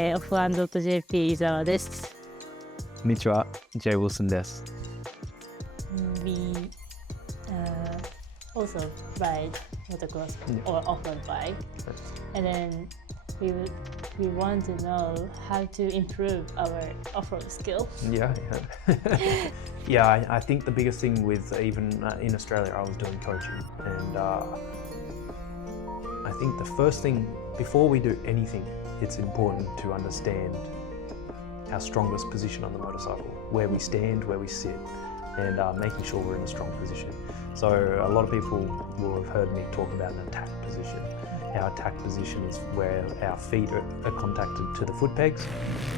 オフ&JP 伊沢です。こんにちは、J. Wilson です。We also ride motocross or off-road bike, and then we want to know how to improve our off-road skill. Yeah, I think the biggest thing with even in Australia, I was doing coaching, and I think the first thing before we do anything, it's important to understand our strongest position on the motorcycle, where we stand, where we sit, and making sure we're in a strong position. So a lot of people will have heard me talk about an attack position. Our attack position is where our feet are contacted to the foot pegs,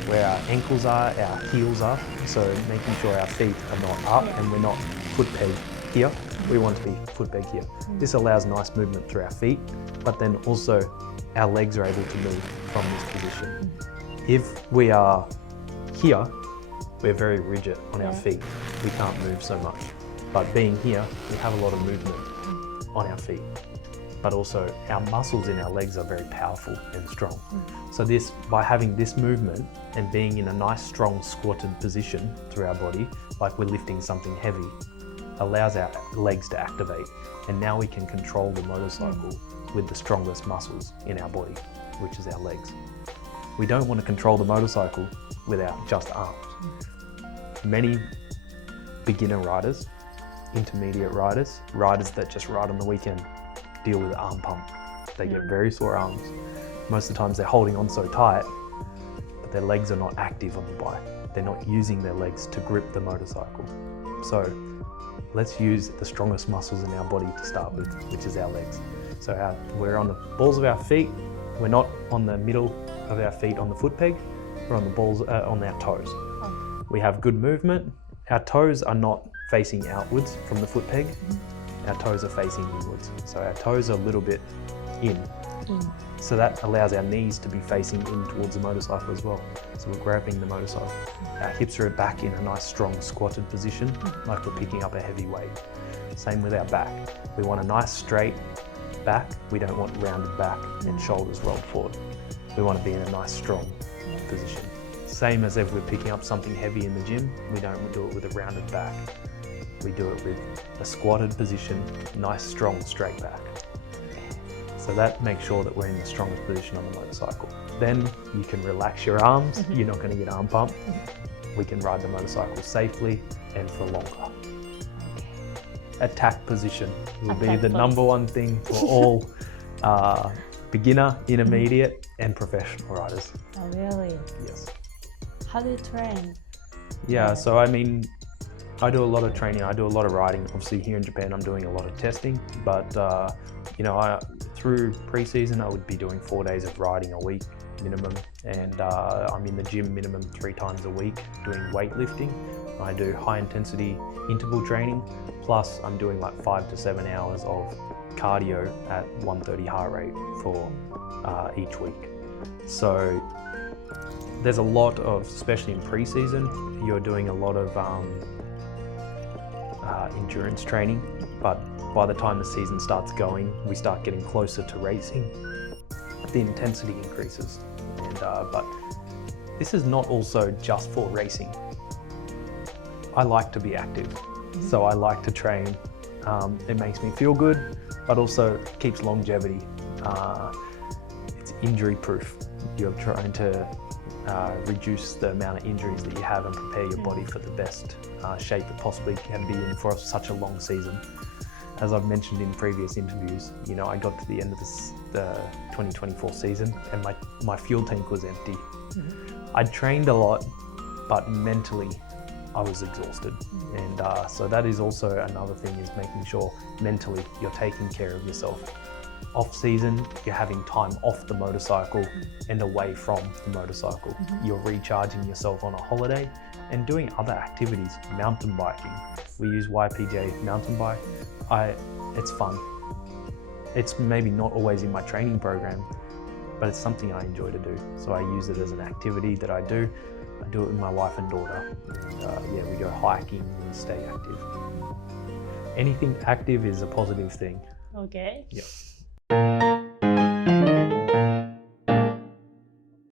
where our ankles are, our heels are. So making sure our feet are not up and we're not foot peg here. We want to be foot peg here. This allows nice movement through our feet, but then also our legs are able to move from this position. If we are here, we're very rigid on our feet. We can't move so much. But being here, we have a lot of movement on our feet. But also our muscles in our legs are very powerful and strong. So by having this movement and being in a nice strong squatted position through our body, like we're lifting something heavy, allows our legs to activate. And now we can control the motorcycle with the strongest muscles in our body, which is our legs. We don't want to control the motorcycle without just arms. Many beginner riders, intermediate riders that just ride on the weekend, deal with arm pump. They get very sore arms. Most of the times they're holding on so tight, but their legs are not active on the bike. They're not using their legs to grip the motorcycle. So let's use the strongest muscles in our body to start with, which is our legs. So we're on the balls of our feet. We're not on the middle of our feet on the foot peg. We're on the balls on our toes. We have good movement. Our toes are not facing outwards from the foot peg. Our toes are facing inwards. So our toes are a little bit in. So that allows our knees to be facing in towards the motorcycle as well. So we're grabbing the motorcycle. Our hips are back in a nice strong squatted position, like we're picking up a heavy weight. Same with our back. We want a nice straight back. We don't want rounded back and shoulders rolled forward. We want to be in a nice strong position. Same as if we're picking up something heavy in the gym, we don't do it with a rounded back. We do it with a squatted position, nice strong straight back. So that makes sure that we're in the strongest position on the motorcycle. Then you can relax your arms, you're not going to get arm pump. We can ride the motorcycle safely and for longer. Attack position will be the number one thing for all beginner, intermediate and professional riders. Oh really? Yes. How do you train? Yeah, so I mean, I do a lot of training, I do a lot of riding. Obviously here in Japan, I'm doing a lot of testing, but through pre-season, I would be doing 4 days of riding a week minimum. And I'm in the gym minimum 3 times a week doing weightlifting. I do high intensity interval training, plus I'm doing like 5 to 7 hours of cardio at 130 heart rate for each week. So there's a lot of, especially in pre-season, you're doing a lot of endurance training, but by the time the season starts going, we start getting closer to racing, the intensity increases. But this is not also just for racing. I like to be active, so I like to train. It makes me feel good, but also keeps longevity. It's injury proof. You're trying to reduce the amount of injuries that you have and prepare your body for the best shape it possibly can be in for such a long season. As I've mentioned in previous interviews, I got to the end of the 2024 season and my fuel tank was empty. I'd trained a lot, but mentally I was exhausted. And so that is also another thing, is making sure mentally you're taking care of yourself. Off season, you're having time off the motorcycle and away from the motorcycle. You're recharging yourself on a holiday and doing other activities, mountain biking. We use YPJ mountain bike. It's fun. It's maybe not always in my training program, but it's something I enjoy to do. So I use it as an activity that I do. I do it with my wife and daughter. And we go hiking and stay active. Anything active is a positive thing. Okay. Yeah.